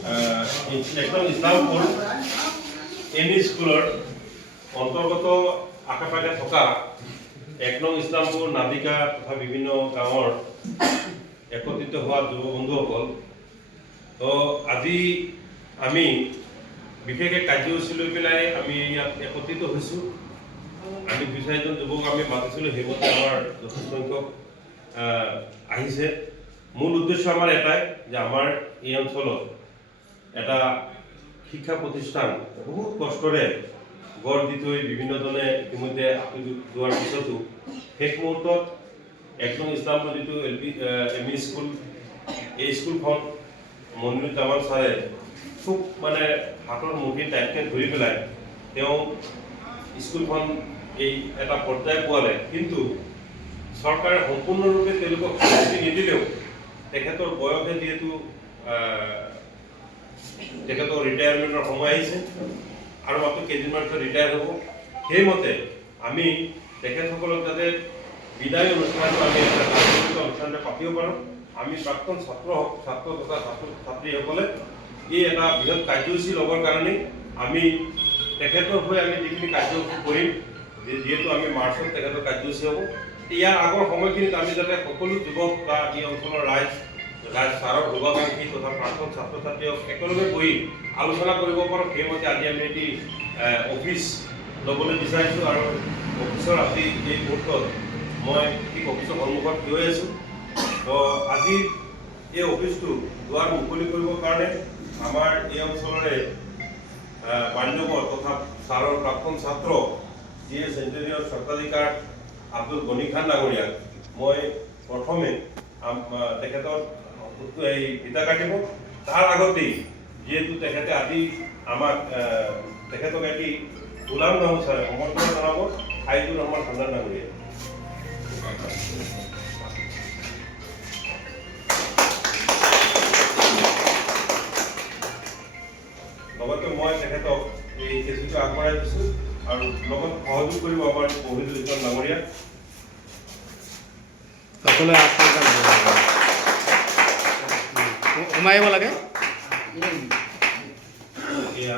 একদম Islampur M E স্কুলৰ অন্তৰ্গত আশে পাশে থকা 1 নং ইছলামপুৰ নাদিকা তথা বিভিন্ন গাঁৱৰ একত্ৰিত হোৱা যুৱ বন্ধুসকল তো আজি আমি বিশেষ এক কাৰ্যসূচী লৈ পেলাই আমি ইয়াত একত্ৰিত হৈছোঁ। আমি 2-4জন যুৱক আমি মাতিছিলোঁ, সেইমতে আমাৰ যথেষ্ট সংখ্যক আহিছে। মূল উদ্দেশ্য আমাৰ এটাই যে আমাৰ এই অঞ্চলত এটা শিক্ষা প্ৰতিষ্ঠান বহুত কষ্টৰে গঢ় দি থৈ বিভিন্নজনে ইতিমধ্যে যোৱাৰ পিছতো শেষ মুহূৰ্তত 1 নং ইছলামপুৰ যিটো এম ই স্কুল, এই স্কুলখন মনিৰুজ্জামান ছাৰে খুব মানে হাতৰ মুঠি টাইটকৈ ধৰি পেলাই তেওঁ স্কুলখন এই এটা পৰ্যায় পোৱালে। কিন্তু চৰকাৰে সম্পূৰ্ণৰূপে তেওঁলোকক স্বীকৃতি নিদিলেও তেখেতৰ বয়সে যিহেতু তেখেতৰ ৰিটায়াৰমেণ্টৰ সময় আহিছে আৰু মাত্ৰ কেইদিনমান পিছত ৰিটায়াৰ হ'ব। সেইমতে আমি তেখেতসকলক যাতে বিদায় অনুষ্ঠানটো আমি এটা ৰাজনৈতিক অনুষ্ঠানটো পাতিব পাৰোঁ। আমি প্ৰাক্তন ছাত্ৰ তথা ছাত্ৰীসকলে এই এটা বৃহৎ কাৰ্যসূচী ল'বৰ কাৰণেই আমি তেখেতৰ হৈ আমি যিখিনি কাৰ্যসূচী কৰিম, যিহেতু আমি মাৰ্চত তেখেতৰ কাৰ্যসূচী হ'ব, ইয়াৰ আগৰ সময়খিনিত আমি যাতে সকলো যুৱক বা এই অঞ্চলৰ ৰাইজ ছাৰৰ শুভাকাংক্ষী তথা প্ৰাক্তন ছাত্ৰ ছাত্ৰীক একেলগে বহি আলোচনা কৰিব পাৰোঁ। সেইমতে আজি আমি এটি অফিচ ল'বলৈ বিচাৰিছোঁ আৰু অফিচৰ আজি এই মুহূৰ্তত মই ঠিক অফিচৰ সন্মুখত থিয় হৈ আছোঁ। তো আজি এই অফিচটো দুৱাৰ মুকলি কৰিবৰ কাৰণে আমাৰ এই অঞ্চলৰে মান্যবৰ তথা ছাৰৰ প্ৰাক্তন ছাত্ৰ GS ইঞ্জিনিয়াৰ স্বত্বাধিকাৰ আব্দুল গনি খান ডাঙৰীয়াক মই প্ৰথমে তেখেতৰ এই ফিতা কাটিব। তাৰ আগতেই যিহেতু তেখেতে আজি আমাক তেখেতক এটি গোলাম গামোচাৰে সমৰ্থন জনাব আইজুৰ ৰহমান খান ডাঙৰীয়াই। লগতে মই তেখেতক এই কেঁচুটো আগবঢ়াই দিছোঁ আৰু লগত সহযোগ কৰিব আমাৰ বহিদুল ইছলাম ডাঙৰীয়াক। সকলোৱে সোমাই আহিব লাগে। এয়া